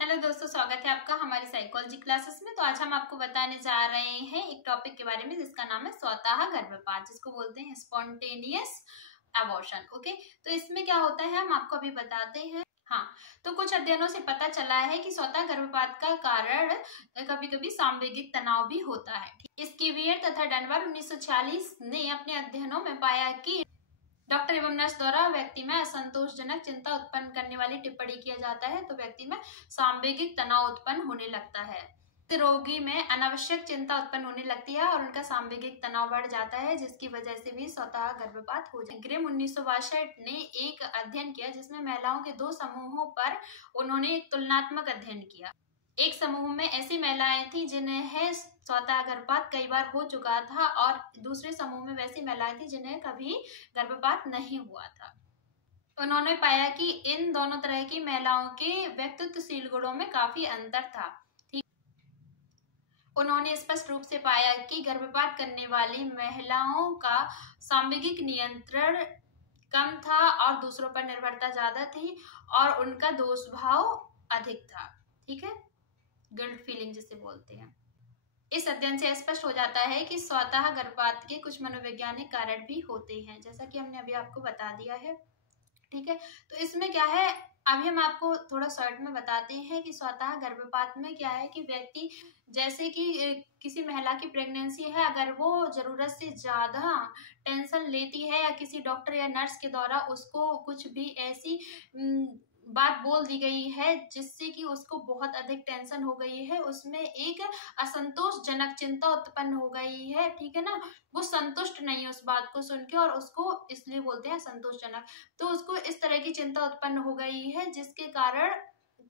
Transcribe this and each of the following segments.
Hello दोस्तों, स्वागत है आपका हमारी साइकोलॉजी क्लासेस में। तो आज हम आपको बताने जा रहे हैं एक टॉपिक के बारे में जिसका नाम है स्वतः गर्भपात, जिसको बोलते हैं स्पॉन्टेनियस अबॉर्शन। ओके, तो इसमें क्या होता है हम आपको अभी बताते हैं। हाँ, तो कुछ अध्ययनों से पता चला है कि स्वतः गर्भपात का कारण कभी कभी सांवेगिक तनाव भी होता है। स्कीवियर तथा डनवर 1946 ने अपने अध्ययनों में पाया कि डॉक्टर एवं नर्स द्वारा व्यक्ति में असंतोषजनक चिंता उत्पन्न करने वाली टिप्पणी किया जाता है तो व्यक्ति में सांवेगिक तनाव उत्पन्न होने लगता है। रोगी में अनावश्यक चिंता उत्पन्न होने लगती है और उनका सांवेगिक तनाव बढ़ जाता है, जिसकी वजह से भी स्वतः गर्भपात हो जाता है। ग्रिम 1962 ने एक अध्ययन किया जिसमें महिलाओं के दो समूहों पर उन्होंने एक तुलनात्मक अध्ययन किया। एक समूह में ऐसी महिलाएं थी जिन्हें स्वतः गर्भपात कई बार हो चुका था और दूसरे समूह में वैसी महिलाएं थी जिन्हें कभी गर्भपात नहीं हुआ था। उन्होंने पाया कि इन दोनों तरह की महिलाओं के व्यक्तित्वशील गुणों में काफी अंतर था। उन्होंने स्पष्ट रूप से पाया कि गर्भपात करने वाली महिलाओं का सांवेगिक नियंत्रण कम था और दूसरों पर निर्भरता ज्यादा थी और उनका दोष भाव अधिक था। ठीक है, गिल्ट फीलिंग जिसे बोलते हैं। इस अध्ययन से स्पष्ट हो जाता है कि स्वतः गर्भपात के कुछ मनोवैज्ञानिक कारण भी होते हैं, जैसा कि हमने अभी आपको बता दिया है। ठीक है, तो इसमें क्या है, अभी हम आपको थोड़ा शॉर्ट में बताते हैं कि स्वतः गर्भपात में क्या है कि व्यक्ति, जैसे कि किसी महिला की प्रेगनेंसी है, अगर वो जरूरत से ज्यादा टेंशन लेती है या किसी डॉक्टर या नर्स के द्वारा उसको कुछ भी ऐसी बात बोल दी गई है जिससे कि उसको बहुत अधिक टेंशन हो गई है, उसमें एक असंतोषजनक चिंता उत्पन्न हो गई है। ठीक है ना, वो संतुष्ट नहीं है उस बात को सुन के और उसको इसलिए बोलते हैं असंतोषजनक। तो उसको इस तरह की चिंता उत्पन्न हो गई है जिसके कारण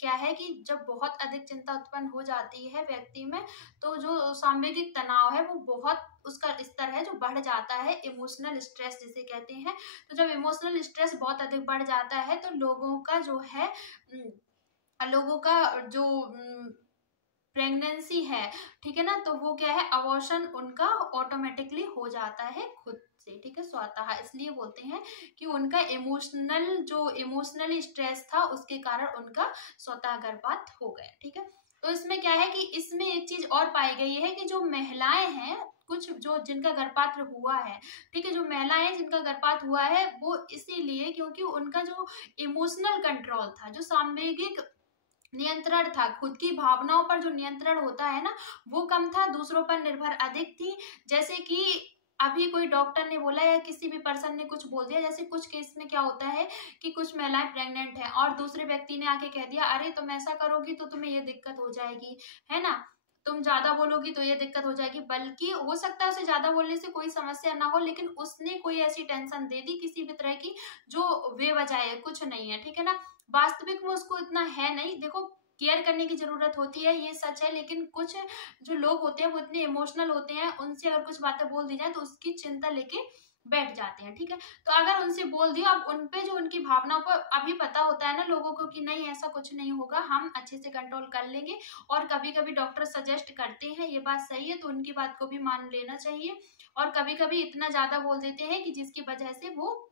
क्या है कि जब बहुत अधिक चिंता उत्पन्न हो जाती है व्यक्ति में तो जो सांवेगिक तनाव है वो बहुत उसका स्तर है जो बढ़ जाता है, इमोशनल स्ट्रेस जिसे कहते हैं। तो जब इमोशनल स्ट्रेस बहुत अधिक बढ़ जाता है तो लोगों का जो है जो प्रेगनेंसी है, ठीक है ना, तो वो क्या है, अबॉर्शन उनका ऑटोमेटिकली हो जाता है खुद से। ठीक है, स्वतः इसलिए बोलते हैं कि उनका इमोशनली स्ट्रेस था, उसके कारण उनका स्वतः गर्भपात हो गया। ठीक है, तो इसमें क्या है कि इसमें एक चीज और पाई गई है कि जो महिलाएं हैं, कुछ जो जिनका गर्भपात हुआ है, ठीक है, जो महिलाएं हैं जिनका गर्भपात हुआ है वो इसीलिए क्योंकि उनका जो इमोशनल कंट्रोल था, जो सांवेगिक नियंत्रण था, खुद की भावनाओं पर जो नियंत्रण होता है ना, वो कम था, दूसरों पर निर्भर अधिक थी। जैसे कि अभी कोई डॉक्टर ने बोला या किसी भी पर्सन ने कुछ बोल दिया, जैसे कुछ केस में क्या होता है कि कुछ महिलाएं प्रेग्नेंट हैं और दूसरे व्यक्ति ने आके कह दिया, अरे तुम ऐसा करोगी तो तुम्हें ये दिक्कत हो जाएगी, है ना, तुम ज्यादा बोलोगी तो ये दिक्कत हो जाएगी। बल्कि हो सकता है उसे ज्यादा बोलने से कोई समस्या ना हो, लेकिन उसने कोई ऐसी टेंशन दे दी किसी भी तरह की जो बेवजह है, कुछ नहीं है। ठीक है ना, वास्तविक में उसको इतना है नहीं। देखो, केयर करने की जरूरत होती है, ये सच है, लेकिन कुछ जो लोग होते हैं वो इतने इमोशनल होते हैं, उनसे अगर कुछ बातें बोल दी जाए तो उसकी चिंता लेके बैठ जाते हैं। ठीक है, तो अगर उनसे बोल दिया, अब उनपे जो उनकी भावनाओं पर अभी पता होता है ना लोगों को कि नहीं ऐसा कुछ नहीं होगा, हम अच्छे से कंट्रोल कर लेंगे। और कभी कभी डॉक्टर सजेस्ट करते हैं, ये बात सही है, तो उनकी बात को भी मान लेना चाहिए। और कभी कभी इतना ज्यादा बोल देते हैं कि जिसकी वजह से वो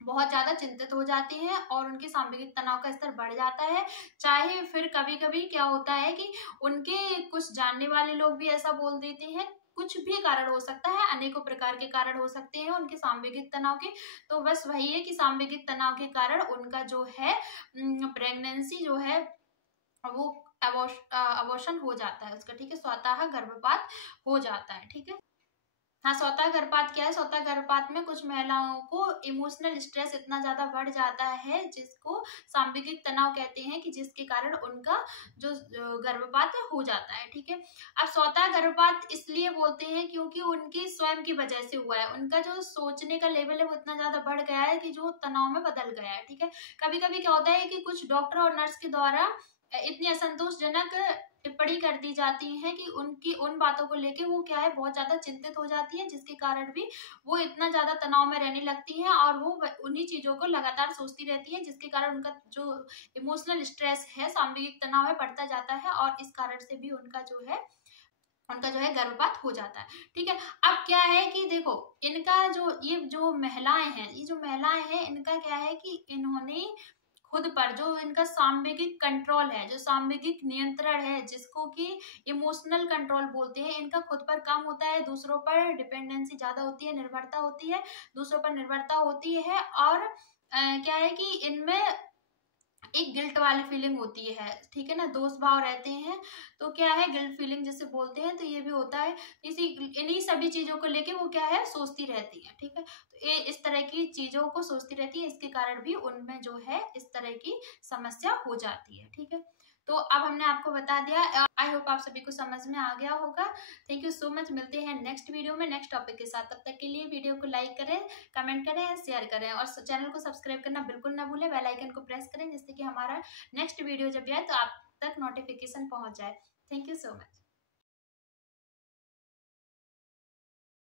बहुत ज्यादा चिंतित हो जाती हैं और उनके सांवेगिक तनाव का स्तर बढ़ जाता है। चाहे फिर कभी कभी क्या होता है कि उनके कुछ जानने वाले लोग भी ऐसा बोल देते हैं, कुछ भी कारण हो सकता है, अनेकों प्रकार के कारण हो सकते हैं उनके सांवेगिक तनाव के। तो बस वही है कि सांवेगिक तनाव के कारण उनका जो है प्रेगनेंसी जो है वो अबॉर्शन हो जाता है उसका। ठीक है, स्वतः गर्भपात हो जाता है। ठीक है, हाँ, स्वतः गर्भपात क्या है, स्वतः गर्भपात में कुछ महिलाओं को इमोशनल स्ट्रेस इतना ज्यादा बढ़ जाता है जिसको सांवेगिक तनाव कहते हैं, कि जिसके कारण उनका जो गर्भपात है हो जाता है। ठीक है, अब स्वतः गर्भपात इसलिए बोलते हैं क्योंकि उनकी स्वयं की वजह से हुआ है, उनका जो सोचने का लेवल है वो इतना ज्यादा बढ़ गया है कि जो तनाव में बदल गया है। ठीक है, कभी कभी क्या होता है कि कुछ डॉक्टर और नर्स के द्वारा इतनी असंतोषजनक टिप्पणी कर दी जाती है कि उनकी उन बातों को लेके वो क्या है, बहुत ज्यादा चिंतित हो जाती है, जिसके कारण भी वो इतना ज्यादा तनाव में रहने लगती है और वो उन्हीं चीजों को लगातार सोचती रहती है, जिसके कारण उनका जो इमोशनल स्ट्रेस है, सांवेगिक तनाव है, बढ़ता जाता है और इस कारण से भी उनका जो है गर्भपात हो जाता है। ठीक है, अब क्या है कि देखो, इनका जो ये जो महिलाएं हैं, इनका क्या है कि इन्होंने खुद पर, जो इनका सांवेगिक कंट्रोल है, जो सांवेगिक नियंत्रण है, जिसको कि इमोशनल कंट्रोल बोलते हैं, इनका खुद पर कम होता है, दूसरों पर डिपेंडेंसी ज्यादा होती है, निर्भरता होती है, दूसरों पर निर्भरता होती है। और क्या है कि इनमें एक गिल्ट वाली फीलिंग होती है, ठीक है ना, दोष भाव रहते हैं। तो क्या है, गिल्ट फीलिंग जिसे बोलते हैं, तो ये भी होता है। इसी इन्हीं सभी चीजों को लेके वो क्या है, सोचती रहती है, ठीक है। तो ये इस तरह की चीजों को सोचती रहती है, इसके कारण भी उनमें जो है इस तरह की समस्या हो जाती है, ठीक है। तो अब हमने आपको बता दिया। आई होप आप सभी को समझ में आ गया होगा। Thank you so much. मिलते हैं नेक्स्ट वीडियो में नेक्स्ट टॉपिक के साथ। तब तक के लिए वीडियो को लाइक करें, कमेंट करें, शेयर करें और चैनल को सब्सक्राइब करना बिल्कुल ना भूलें। बेल आइकन को प्रेस करें जिससे कि हमारा नेक्स्ट वीडियो जब भी आए तो आप तक नोटिफिकेशन पहुंच जाए। Thank you so much.